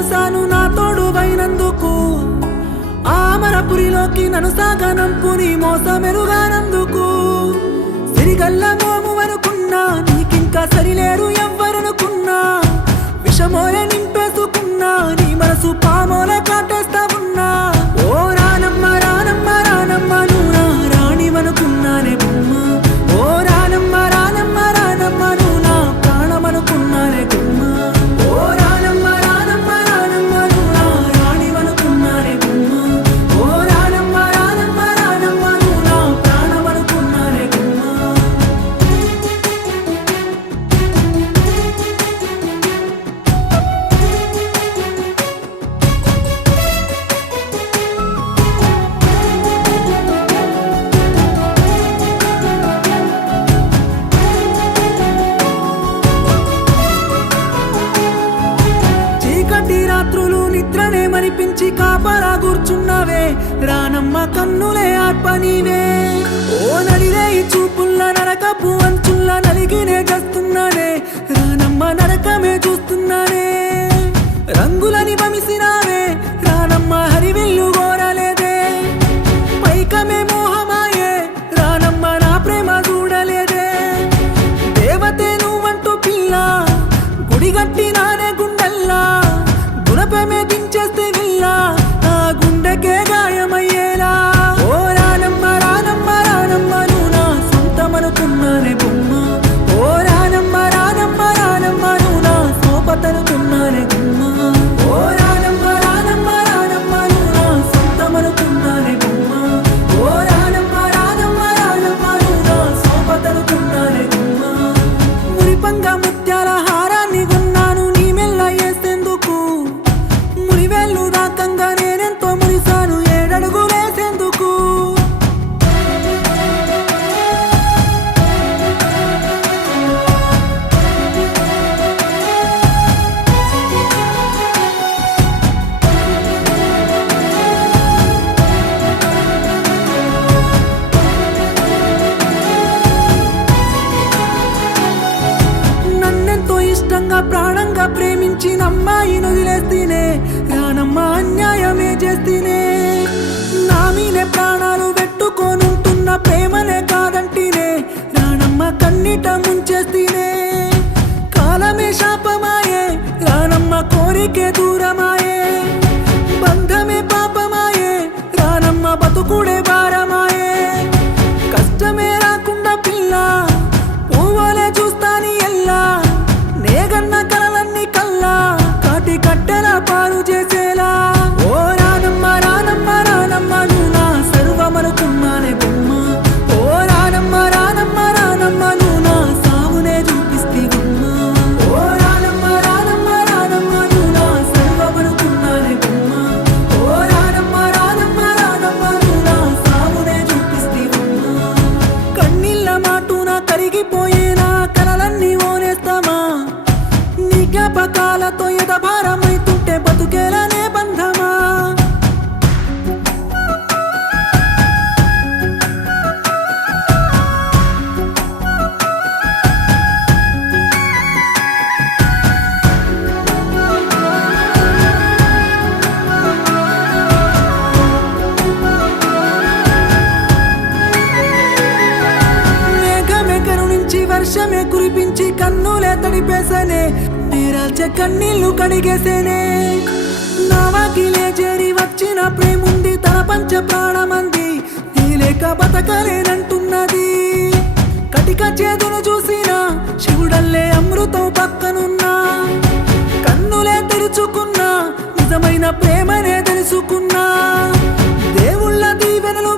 మోసాను నా తోడువైనందుకు, ఆమరపురిలోకి నన్ను సాగనంపు నీ మోసమెరుగానందుకు. సిరిగల్ల మోము అనుకున్నా, నీకింకా సరిలేరు ఎవ్వరనుకున్నా, విషమోలే నింపేసుకున్నా, నీ మనసు పామోలే కాటేస్తా ఉన్నా. ఓ రానమ్మ రానమ్మ రానమ్మ నువ్వు నా రాణివనుకున్నానే బొమ్మ. ఓ రానమ్మ రానమ్మ రానమ్మ నువ్వు నా ప్రాణమనుకున్నానే గుమ్మ. ఓ రానమ్మ రానమ్మ రానమ్మ నువ్వు నా రాణివనుకున్నానే బొమ్మ. ఓ రానమ్మ రానమ్మ రానమ్మ నువ్వు నా ప్రాణమనుకున్నానే గుమ్మ. చీకటి రాత్రులు నిద్రనే మరిపించి కాపలా కూర్చున్నావే, రానమ్మ కన్నులే ఆర్పనీవే. ఓ నడిరే ఈ చూపుల్ల నరకపు అంచుల్ల నలిగినే చేస్తున్నానే, రానమ్మ నరకమే చూస్తున్నానే. రంగులని వమిసినావే, రానమ్మ హరివిల్లు గోరలేదే. పైకమే మోహమాయే, రానమ్మ నా ప్రేమ చూడలేదే. దేవతే నువ్వంటూ పిల్ల, గుడిగట్టి నానే గుండెల్లా, గుణపమే దించేస్తే విల్ల, నా గుండెకే గాయమయ్యేలా. ఓ రానమ్మ రానమ్మ రానమ్మ నువ్వు నా సొంతమనుకున్నానే బొమ్మ. ఓ రానమ్మ రానమ్మ రానమ్మ నువ్వు నా సోపతనుకున్నానే గుమ్మ. ఓ రానమ్మ రానమ్మ రానమ్మ నువ్వు నా సొంతమనుకున్నానే బొమ్మ. ఓ రానమ్మ రానమ్మ రానమ్మ నువ్వు నా సోపతనుకున్నానే గుమ్మ. మురిపంగా ముత్యాల హారాన్ని కొన్నాను నీ మెల్ల వేసేందుకు, మురివేళ్ళు దాకంగా నేనెంతో మురిసాను ఏడడుగులేసేందుకు. నన్నెంతో ఇష్టంగా ప్రాణంగా ప్రేమించిన అమ్మాయిని వదిలేస్తేనే, రానమ్మ అన్యాయమే చేస్తేనే. నా మీనే ప్రాణాలు పెట్టుకోనుంటున్న ప్రేమనే కాదంటేనే, రానమ్మ కన్నీట ముంచేస్తేనే. కాలమే శాపమాయే, రానమ్మ కోరికే దూరమాయే. బంధమే పాపమాయే, రానమ్మ బతుకుడే భారమాయే. కష్టమే రాకుండా పిల్ల, పువ్వులే చూస్తాని ఎల్లా. నేగన్న కలలన్నీ కల్లా, కాటి కట్టెల పాలు చేసేలా. ఓ రానమ్మ రానమ్మ రానమ్మ నువ్వు నా సర్వమనుకున్నానే బొమ్మ. ఓ రానమ్మ రానమ్మ రానమ్మ నువ్వు నా సాగునే చూపిస్తే బొమ్మ. ఓ రానమ్మ రానమ్మ రానమ్మ నువ్వు నా సర్వమనుకున్నానే బొమ్మ. ఓ రానమ్మ రానమ్మ రానమ్మ నువ్వు నా సాగునే చూపిస్తే బొమ్మ. కన్నీళ్ళ మాటున కరిగిపోయేనా కలలన్నీ ఓనేస్తామా, నీ జ్ఞాపకాలతో ఎదభారమైతుంటే బతుకేలనే బంధమా. మేఘమే కరుణించి వర్షమే కురిపించి కన్నులే తడిపేసనే, నేరాల్చే కన్నీళ్లు కడిగేసేనే. నా వాకిలే చేరి వచ్చిన ప్రేముంది తన పంచ ప్రాణమంది, నీ లేక బతకలేనంటున్నది. కటిక చేదును చూసిన శివుడల్లే అమృతం పక్కనున్నా, కన్నులే తెరుచుకున్నా నిజమైన ప్రేమనే తెలుసుకున్నా. దేవుళ్ళ దీవెనలు